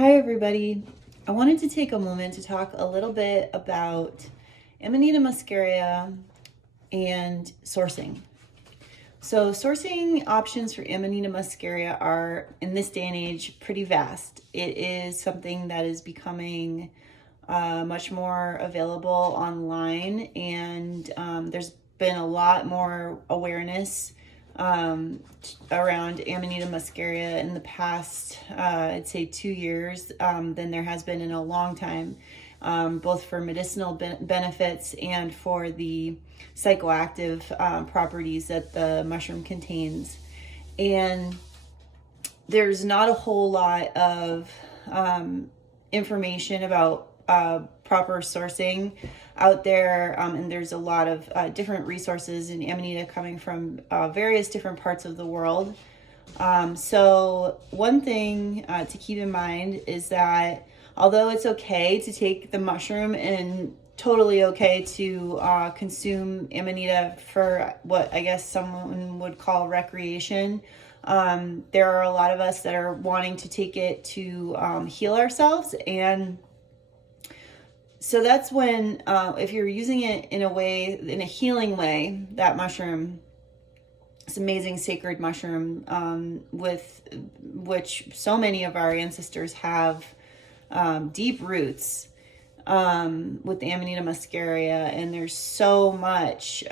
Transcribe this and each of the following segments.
Hi everybody. I wanted to take a moment to talk a little bit about Amanita muscaria and sourcing. So sourcing options for Amanita muscaria are, in this day and age, pretty vast. It is something that is becoming much more available online, and there's been a lot more awareness around Amanita muscaria in the past, I'd say 2 years, than there has been in a long time, both for medicinal benefits and for the psychoactive properties that the mushroom contains. And there's not a whole lot of information about proper sourcing out there, and there's a lot of different resources in Amanita coming from various different parts of the world. So one thing to keep in mind is that although it's okay to take the mushroom and totally okay to consume Amanita for what I guess someone would call recreation, there are a lot of us that are wanting to take it to heal ourselves. And so that's when, if you're using it in a healing way, that mushroom, this amazing sacred mushroom, with which so many of our ancestors have deep roots, with the Amanita muscaria, and there's so much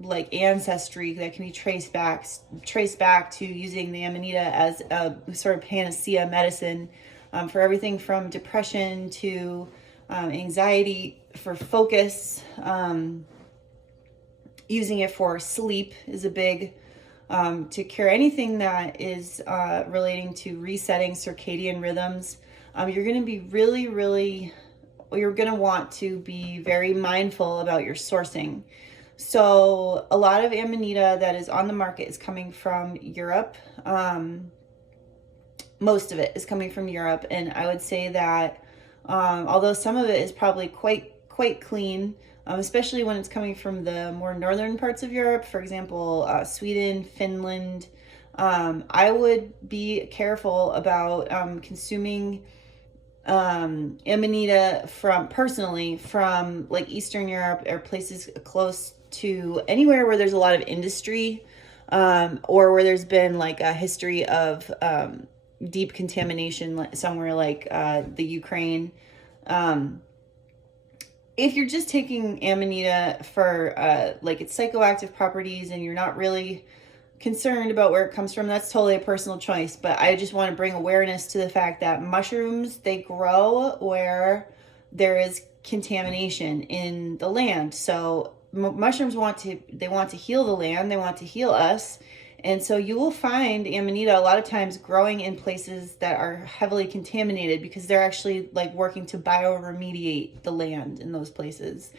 like ancestry that can be traced back to using the Amanita as a sort of panacea medicine for everything from depression to anxiety, for focus. Using it for sleep is a big, to cure anything that is relating to resetting circadian rhythms. You're going to be you're going to want to be very mindful about your sourcing. So a lot of Amanita that is on the market is coming from Europe. Most of it is coming from Europe, and I would say that although some of it is probably quite clean, especially when it's coming from the more northern parts of Europe, for example, Sweden, Finland, I would be careful about consuming Amanita from like Eastern Europe or places close to anywhere where there's a lot of industry, or where there's been like a history of deep contamination, somewhere like the Ukraine. If you're just taking Amanita for like its psychoactive properties and you're not really concerned about where it comes from, that's totally a personal choice. But I just want to bring awareness to the fact that mushrooms, they grow where there is contamination in the land. So mushrooms want to heal the land, they want to heal us. And so you will find Amanita a lot of times growing in places that are heavily contaminated because they're actually like working to bioremediate the land in those places.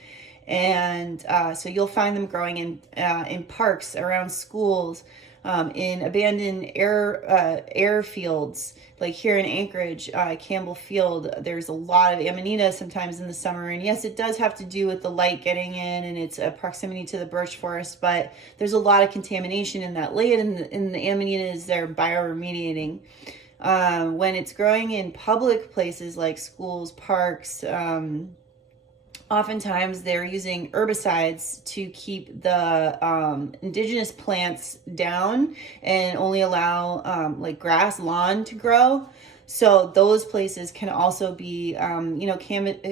And so you'll find them growing in parks, around schools, in abandoned airfields, like here in Anchorage, Campbell Field. There's a lot of Amanita sometimes in the summer, and yes, it does have to do with the light getting in and its proximity to the birch forest, but there's a lot of contamination in that land, and the Amanita is there bioremediating. When it's growing in public places like schools, parks, oftentimes they're using herbicides to keep the indigenous plants down and only allow like grass, lawn to grow. So those places can also be, contaminated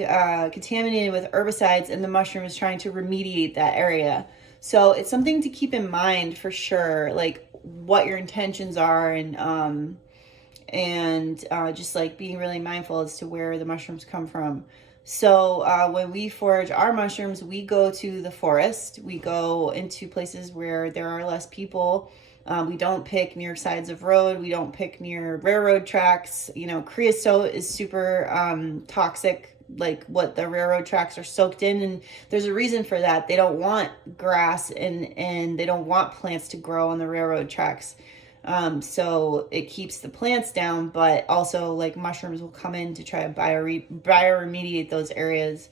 with herbicides, and the mushroom is trying to remediate that area. So it's something to keep in mind for sure, like what your intentions are, and just like being really mindful as to where the mushrooms come from. So when we forage our mushrooms, we go to the forest. We go into places where there are less people. We don't pick near sides of road. We don't pick near railroad tracks. Creosote is super toxic, like what the railroad tracks are soaked in. And there's a reason for that. They don't want grass and they don't want plants to grow on the railroad tracks. So it keeps the plants down, but also like mushrooms will come in to try to bioremediate those areas.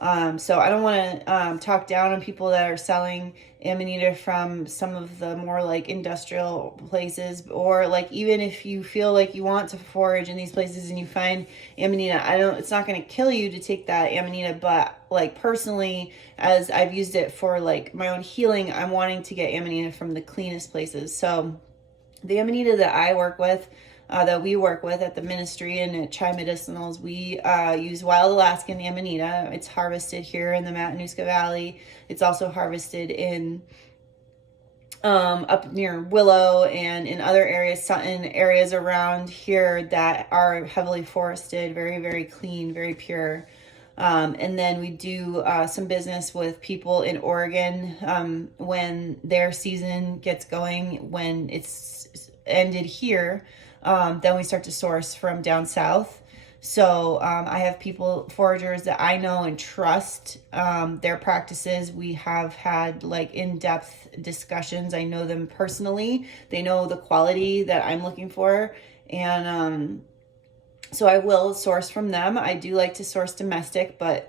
So I don't want to talk down on people that are selling Amanita from some of the more like industrial places, or like even if you feel like you want to forage in these places and you find Amanita, it's not going to kill you to take that Amanita, but like personally, as I've used it for like my own healing, I'm wanting to get Amanita from the cleanest places. So the Amanita that we work with at the ministry and at Chai Medicinals, we use wild Alaskan Amanita. It's harvested here in the Matanuska Valley. It's also harvested in up near Willow and in other areas, in areas around here that are heavily forested, very, very clean, very pure. And then we do some business with people in Oregon when their season gets going, when it's ended here. Then we start to source from down south. So I have foragers that I know and trust their practices. We have had like in-depth discussions. I know them personally. They know the quality that I'm looking for. And so I will source from them. I do like to source domestic, but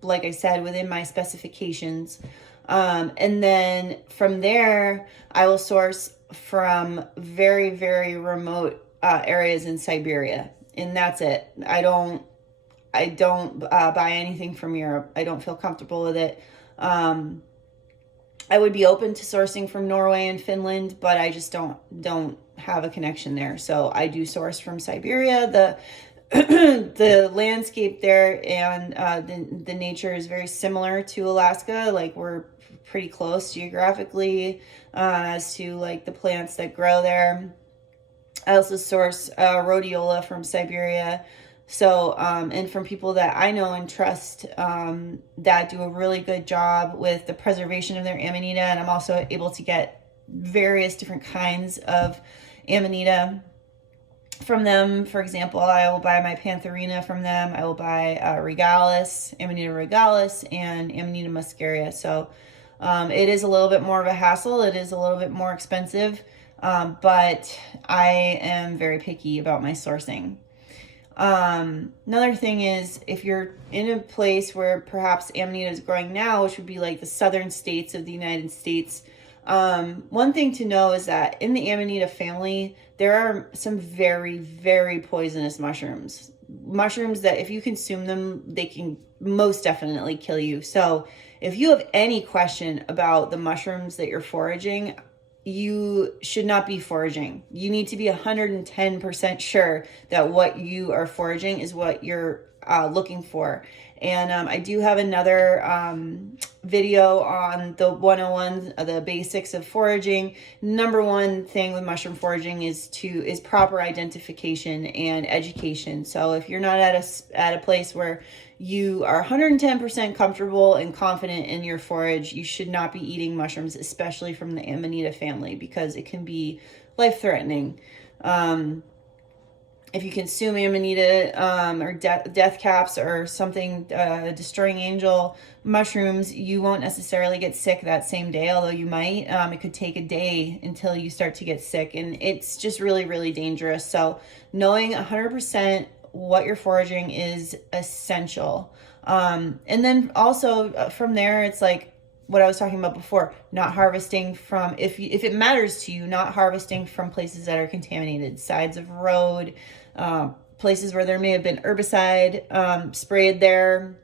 like I said, within my specifications. And then from there, I will source from very, very remote areas in Siberia. And that's it. I don't buy anything from Europe. I don't feel comfortable with it. I would be open to sourcing from Norway and Finland, but I just don't have a connection there. So I do source from Siberia. The landscape there and the nature is very similar to Alaska. Like we're pretty close geographically as to like the plants that grow there. I also source rhodiola from Siberia. So, and from people that I know and trust that do a really good job with the preservation of their Amanita. And I'm also able to get various different kinds of Amanita from them. For example, I will buy my Pantherina from them. I will buy Amanita regalis, and Amanita muscaria. So it is a little bit more of a hassle. It is a little bit more expensive, but I am very picky about my sourcing. Another thing is if you're in a place where perhaps Amanita is growing now, which would be like the southern states of the United States, one thing to know is that in the Amanita family, there are some very, very poisonous mushrooms. Mushrooms that if you consume them, they can most definitely kill you. So if you have any question about the mushrooms that you're foraging, you should not be foraging. You need to be 110% sure that what you are foraging is what you're looking for. And I do have another video on the 101, the basics of foraging. Number one thing with mushroom foraging is proper identification and education. So if you're not at a place where you are 110% comfortable and confident in your forage, you should not be eating mushrooms, especially from the Amanita family, because it can be life-threatening. If you consume Amanita or death caps or something, destroying angel mushrooms, you won't necessarily get sick that same day, although you might. It could take a day until you start to get sick, and it's just really, really dangerous. So knowing 100% what you're foraging is essential. And then also from there, it's like what I was talking about before, not harvesting from, if it matters to you, not harvesting from places that are contaminated, sides of road, places where there may have been herbicide sprayed there,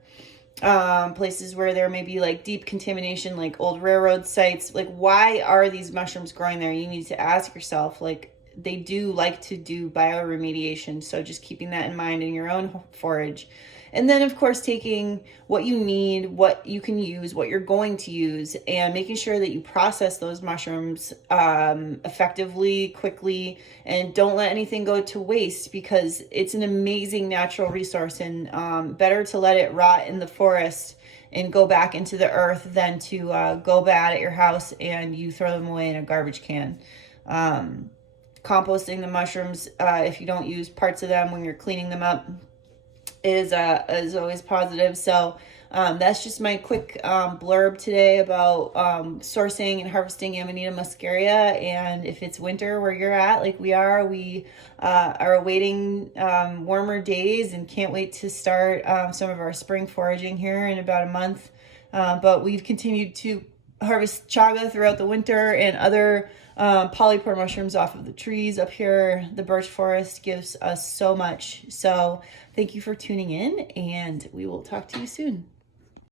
places where there may be like deep contamination, like old railroad sites. Like, why are these mushrooms growing there? You need to ask yourself. Like, they do like to do bioremediation, so just keeping that in mind in your own forage. And then, of course, taking what you need, what you can use, what you're going to use, and making sure that you process those mushrooms effectively, quickly, and don't let anything go to waste, because it's an amazing natural resource, and better to let it rot in the forest and go back into the earth than to go bad at your house and you throw them away in a garbage can. Composting the mushrooms, if you don't use parts of them when you're cleaning them up, is always positive. So That's just my quick blurb today about sourcing and harvesting Amanita muscaria. And if it's winter where you're at, like we are awaiting warmer days and can't wait to start some of our spring foraging here in about a month. But we've continued to harvest chaga throughout the winter and other polypore mushrooms off of the trees up here. The birch forest gives us so much. So thank you for tuning in, and we will talk to you soon.